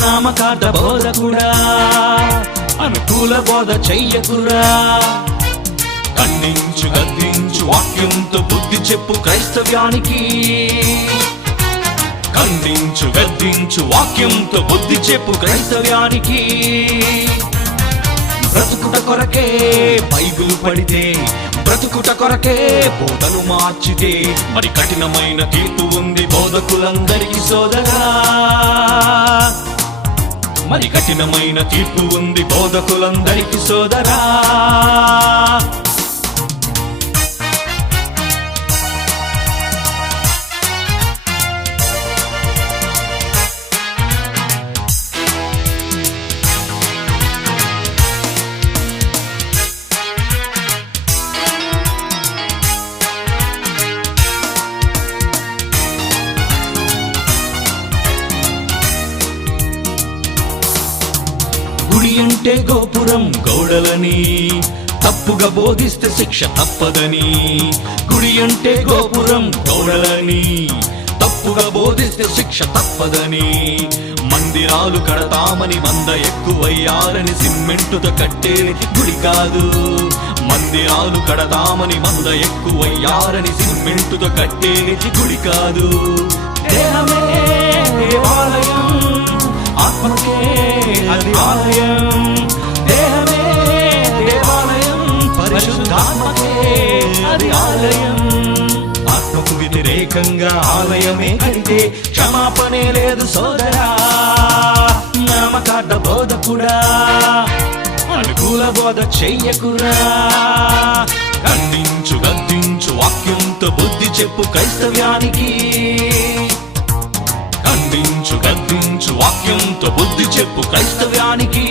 నామకార్థ బోధకుడా అనుకూల బోధ చెయ్యకురా. ఖండించు గద్దించు వాక్యంతో బుద్ధి చెప్పు క్రైస్తవ్యానికి. ఖండించు గద్దించు వాక్యంతో బుద్ధి చెప్పు క్రైస్తవ్యానికి. బ్రతుకుట కొరకే బైబిల్ పడితే, బ్రతుకుట కొరకే బోధను మార్చితే మరి కఠినమైన తీర్పు ఉంది బోధకులందరికీ సోదరా. మరి కఠినమైన తీర్పు ఉంది బోధకులందరికీ సోదరా. గుడి అంటే గోపురం గౌడలని తప్పుగా బోధిస్తే శిక్ష తప్పదని. గుడి అంటే గోపురం గౌడలని తప్పుగా బోధిస్తే శిక్ష తప్పదని. మందిరాలు కడతామని మంద ఎక్కువయ్యారని సిమెంటుతో కట్టేది గుడి కాదు. మందిరాలు కడతామని మంద ఎక్కువయ్యారని సిమెంటుతో కట్టేది గుడి కాదు. దేహమే దేవాలయం, ఆత్మకే అది ఆలయం. దేహమే దేవాలయం, పరిశుద్ధాత్మకే అది ఆలయం. ఆత్మకు వ్యతిరేకంగా ఆలయమే కడితే క్షమాపణే లేదు సోదరా. నామకార్థ బోధకుడా అనుకూల బోధ చెయ్యకురా. ఖండించు గద్దించు వాక్యంతో బుద్ధి చెప్పు క్రైస్తవ్యానికి. ఖండించు గద్దించు వాక్యంతో బుద్ధి చెప్పు క్రైస్తవ్యానికి.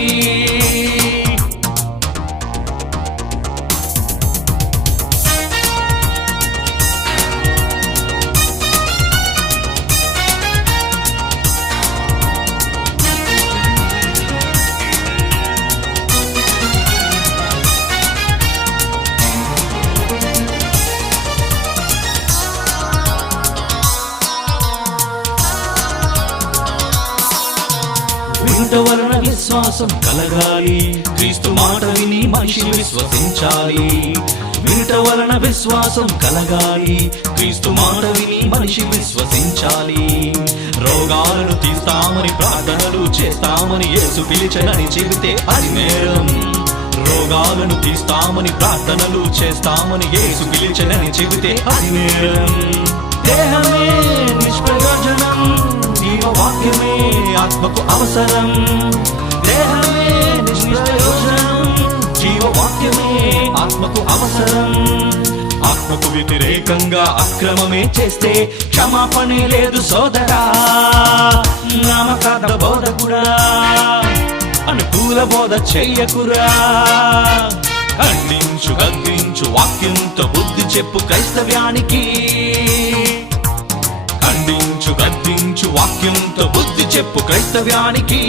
వినుట వలన విశ్వాసం కలగాలి, క్రీస్తు మాట విని మనిషి విశ్వసించాలి. వినుట వలన విశ్వాసం కలగాలి, క్రీస్తు మాట విని మనిషి విశ్వసించాలి. రోగాలను తీస్తామని ప్రార్థనలు చేస్తామని యేసు పిలిచెనని చెబితే అది నేరం. రోగాలను తీస్తామని ప్రార్థనలు చేస్తామని యేసు పిలిచెనని చెబితే అది నేరం. దేహమే నిష్ప్రయోజనం, జీవవాక్యమే ఆత్మకు అవసరం. దేహమే నిష్ప్రయోజనం, జీవవాక్యమే ఆత్మకు అవసరం. ఆత్మకు వ్యతిరేకంగా అక్రమమే చేస్తే క్షమాపణే లేదు సోదరా. నామకార్థ బోధకుడా అనుకూల బోధ చెయ్యకురా. ఖండించు గద్దించు వాక్యంతో బుద్ధి చెప్పు క్రైస్తవ్యానికి. ఖండించు గద్దించు వాక్యంతో బుద్ధి చెప్పు క్రైస్తవ్యానికి.